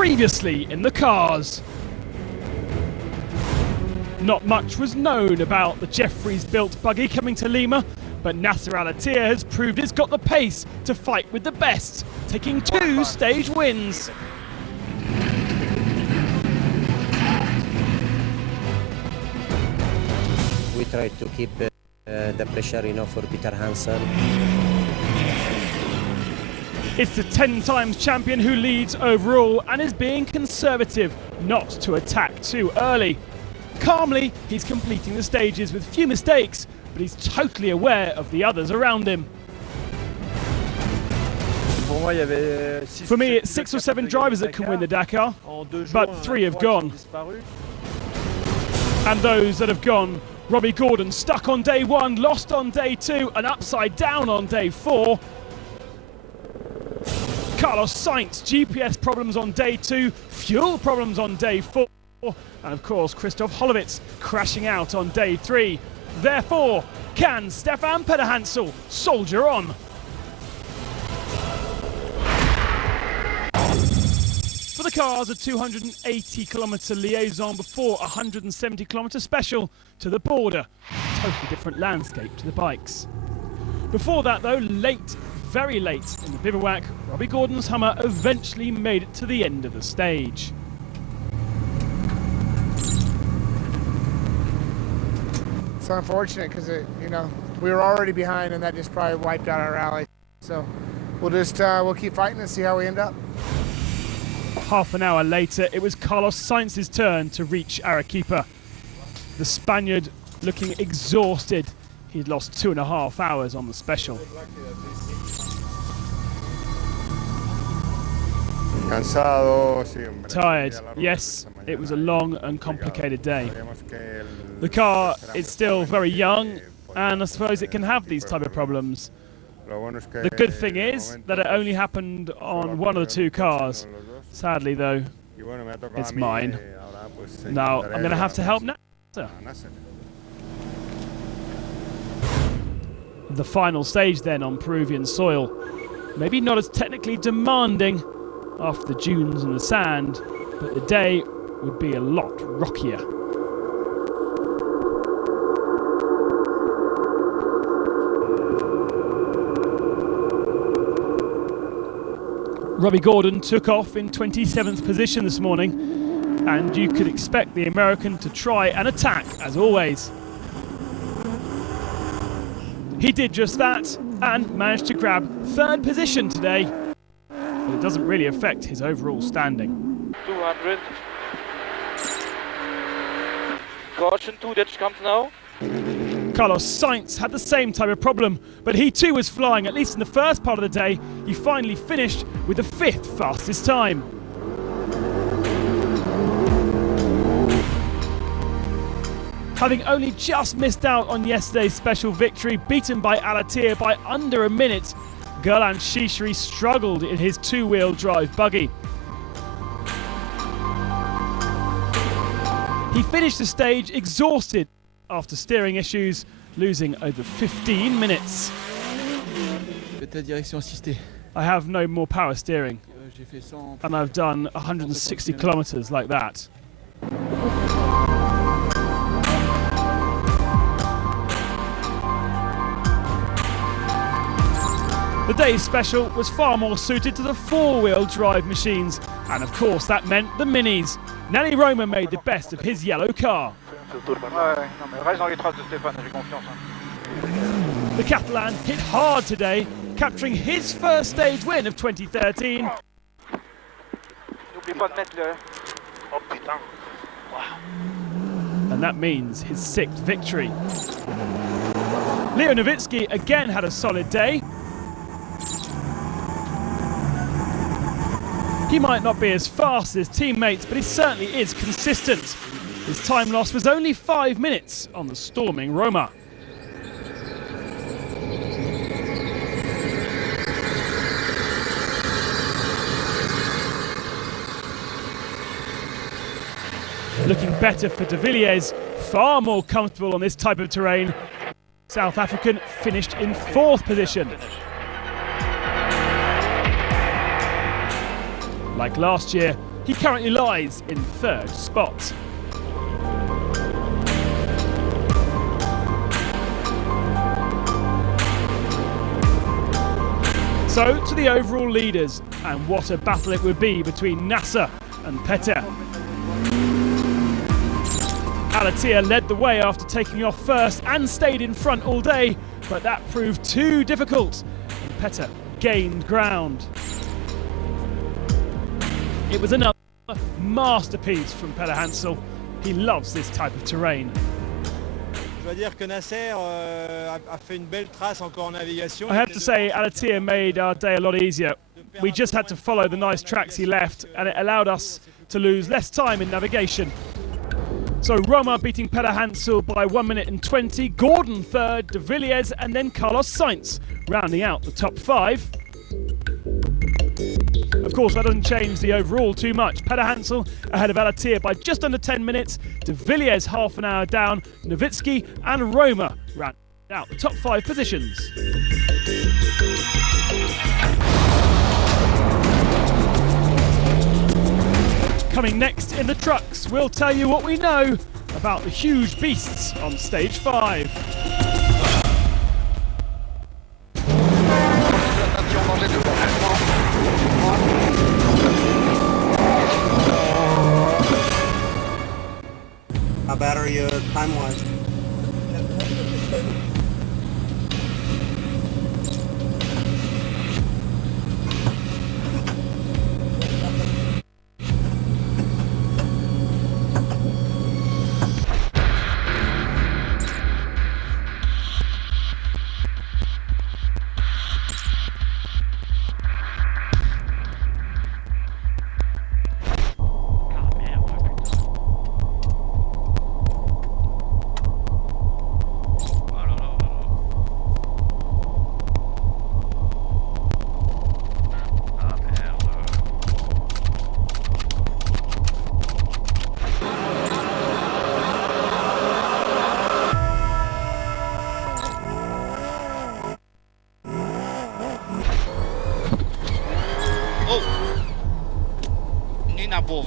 Previously in the cars. Not much was known about the Jeffries-built buggy coming to Lima, but Nasser Al-Attiyah has proved it's got the pace to fight with the best, taking 2 stage wins. We try to keep the pressure, for Peter Hansen. It's the 10 times champion who leads overall and is being conservative, not to attack too early. Calmly, he's completing the stages with few mistakes, but he's totally aware of the others around him. For me, it's 6 or 7 drivers that can win the Dakar, but 3 have gone. And those that have gone: Robbie Gordon stuck on day 1, lost on day 2, and upside down on day 4. Carlos Sainz, GPS problems on day 2, fuel problems on day 4. And of course, Christoph Hollowitz crashing out on day 3. Therefore, can Stefan Pederhansel soldier on? For the cars, a 280-kilometre liaison before a 170-kilometre special to the border. Totally different landscape to the bikes. Before that though, late, very late in the bivouac, Robbie Gordon's Hummer eventually made it to the end of the stage. It's unfortunate because we were already behind, and that just probably wiped out our rally. So we'll keep fighting and see how we end up. Half an hour later, it was Carlos Sainz's turn to reach Arequipa. The Spaniard looking exhausted. He'd lost 2.5 hours on the special. Tired, yes, it was a long and complicated day. The car is still very young, and I suppose it can have these type of problems. The good thing is that it only happened on one of the 2 cars. Sadly though, it's mine. Now I'm going to have to help Nasser. The final stage then on Peruvian soil. Maybe not as technically demanding after the dunes and the sand, but the day would be a lot rockier. Robbie Gordon took off in 27th position this morning, and you could expect the American to try and attack as always. He did just that and managed to grab 3rd position today, but it doesn't really affect his overall standing. 200. Caution 2, that comes now. Carlos Sainz had the same type of problem, but he too was flying, at least in the first part of the day. He finally finished with the 5th fastest time. Having only just missed out on yesterday's special victory, beaten by Al-Attiyah by under a minute, Gerland Shishri struggled in his 2-wheel drive buggy. He finished the stage exhausted after steering issues, losing over 15 minutes. I have no more power steering, and I've done 160 kilometers like that. The day's special was far more suited to the 4-wheel drive machines, and of course that meant the minis. Nelly Roma made the best of his yellow car. The Catalan hit hard today, capturing his first stage win of 2013. And that means his 6th victory. Leo Novitsky again had a solid day. He might not be as fast as his teammates, but he certainly is consistent. His time loss was only 5 minutes on the storming Roma. Looking better for De Villiers, far more comfortable on this type of terrain. South African finished in 4th position. Like last year, He currently lies in 3rd spot. So to the overall leaders, and what a battle it would be between Nasser and Petter. Alatia led the way after taking off first and stayed in front all day, but that proved too difficult, and Petter gained ground. It was another masterpiece from Peder Hansel. He loves this type of terrain. I have to say, Alatia made our day a lot easier. We just had to follow the nice tracks he left, and it allowed us to lose less time in navigation. So Roma beating Peder Hansel by 1 minute and 20, Gordon third, De Villiers, and then Carlos Sainz rounding out the top 5. Of course, that doesn't change the overall too much. Peder Hansel ahead of Alatia by just under 10 minutes, De Villiers half an hour down, Nowitzki and Roma round out the top 5 positions. Coming next in the trucks, we'll tell you what we know about the huge beasts on stage 5. How bad are you time-wise?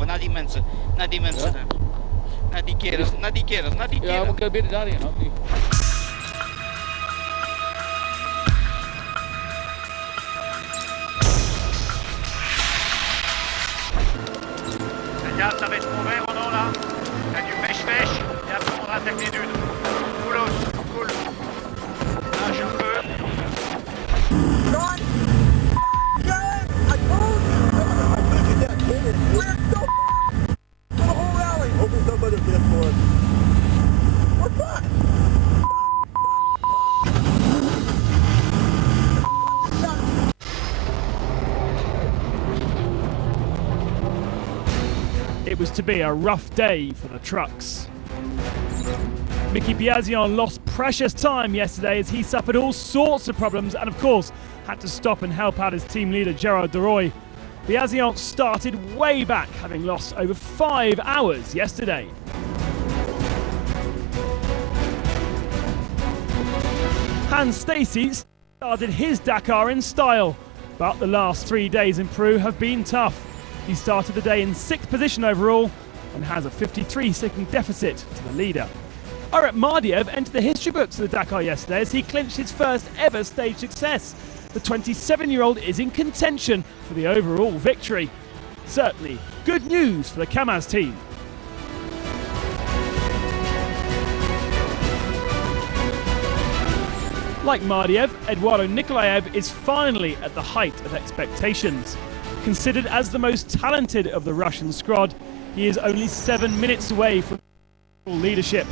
Naar die mensen. Naar die mensen. Ja? Naar die kerels. Naar die kerels. Naar die kerels. Ja, we kunnen binnen daarin. Okay. Ja, ça va être mauvais, Renaud, là. T'as du pêche-pêche, et après on attaque les dunes. Cool, cool. Nage un peu. It was to be a rough day for the trucks. Mickey Biazion lost precious time yesterday as he suffered all sorts of problems and of course had to stop and help out his team leader Gerard Deroy. Biazion started way back, having lost over 5 hours yesterday. Hans Stacey started his Dakar in style, but the last 3 days in Peru have been tough. He started the day in 6th position overall and has a 53-second deficit to the leader. Arat Mardiev entered the history books of the Dakar yesterday as he clinched his first ever stage success. The 27-year-old is in contention for the overall victory. Certainly good news for the Kamaz team. Like Mardiev, Eduardo Nikolaev is finally at the height of expectations. Considered as the most talented of the Russian squad, he is only 7 minutes away from leadership.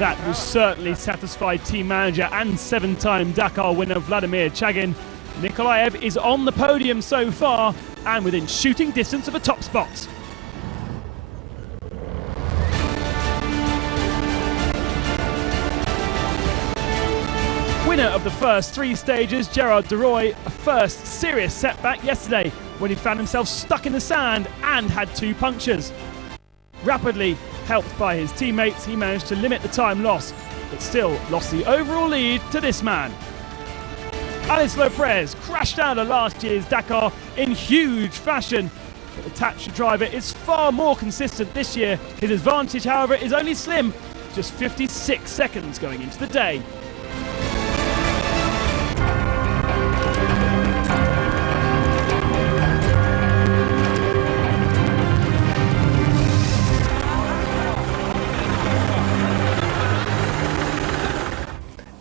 That will certainly satisfy team manager and 7-time Dakar winner Vladimir Chagin. Nikolaev is on the podium so far and within shooting distance of a top spot. Winner of the first 3 stages, Gerard Deroy, a first serious setback yesterday when he found himself stuck in the sand and had 2 punctures. Rapidly helped by his teammates, he managed to limit the time loss but still lost the overall lead to this man. Alex Lopez crashed out of last year's Dakar in huge fashion, but the Thatcher driver is far more consistent this year. His advantage, however, is only slim, just 56 seconds going into the day.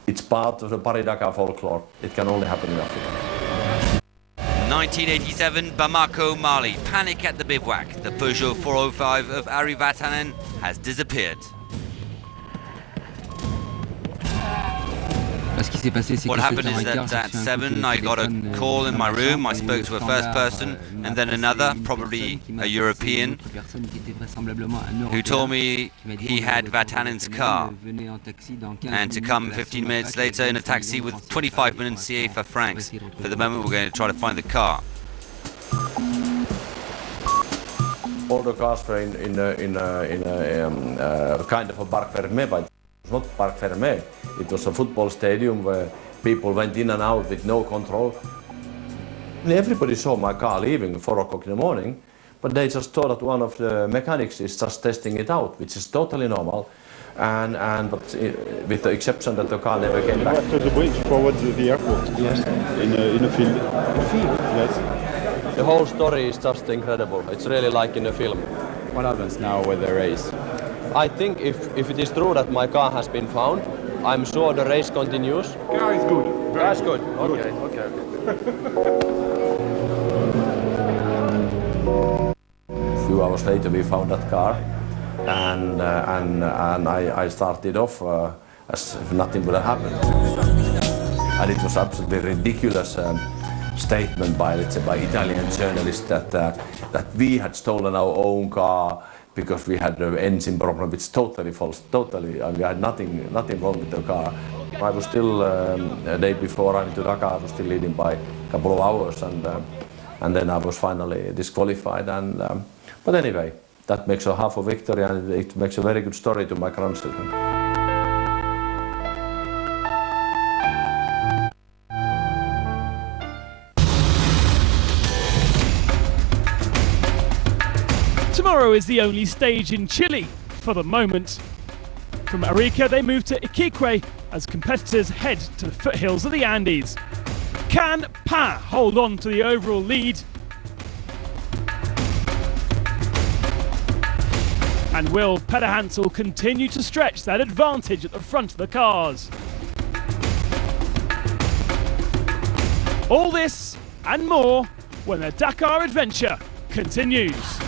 It's part of the Paris-Dakar folklore. It can only happen in Africa. 1987, Bamako, Mali. Panic at the bivouac. The Peugeot 405 of Ari Vatanen has disappeared. What happened is that at 7 I got a call in my room. I spoke to a first person and then another, probably a European, who told me he had Vatanen's car and to come 15 minutes later in a taxi with 25 minutes CFA francs. For the moment we're going to try to find the car. All the cars were in a kind of a parc fermé, but it was not parc fermé. It was a football stadium where people went in and out with no control. And everybody saw my car leaving at 4 o'clock in the morning, but they just thought that one of the mechanics is just testing it out, which is totally normal. But with the exception that the car never came back. After the bridge towards the airport, yes, in a field. Yes. The whole story is just incredible. It's really like in a film. What happens now with the race? I think if it is true that my car has been found, I'm sure the race continues. Car is good. Car is good. Okay. A few hours later we found that car, and I started off as if nothing would have happened. And it was absolutely ridiculous statement by, let's say, by Italian journalists that we had stolen our own car because we had the engine problem. It's totally false, totally. We had nothing wrong with the car. I was still, the day before running to Dakar, I was still leading by a couple of hours, and then I was finally disqualified. But anyway, that makes a half a victory, and it makes a very good story to my grandchildren. Tomorrow is the only stage in Chile for the moment. From Arica, they move to Iquique as competitors head to the foothills of the Andes. Can Pa hold on to the overall lead? And will Petter Hansel continue to stretch that advantage at the front of the cars? All this and more when the Dakar adventure continues.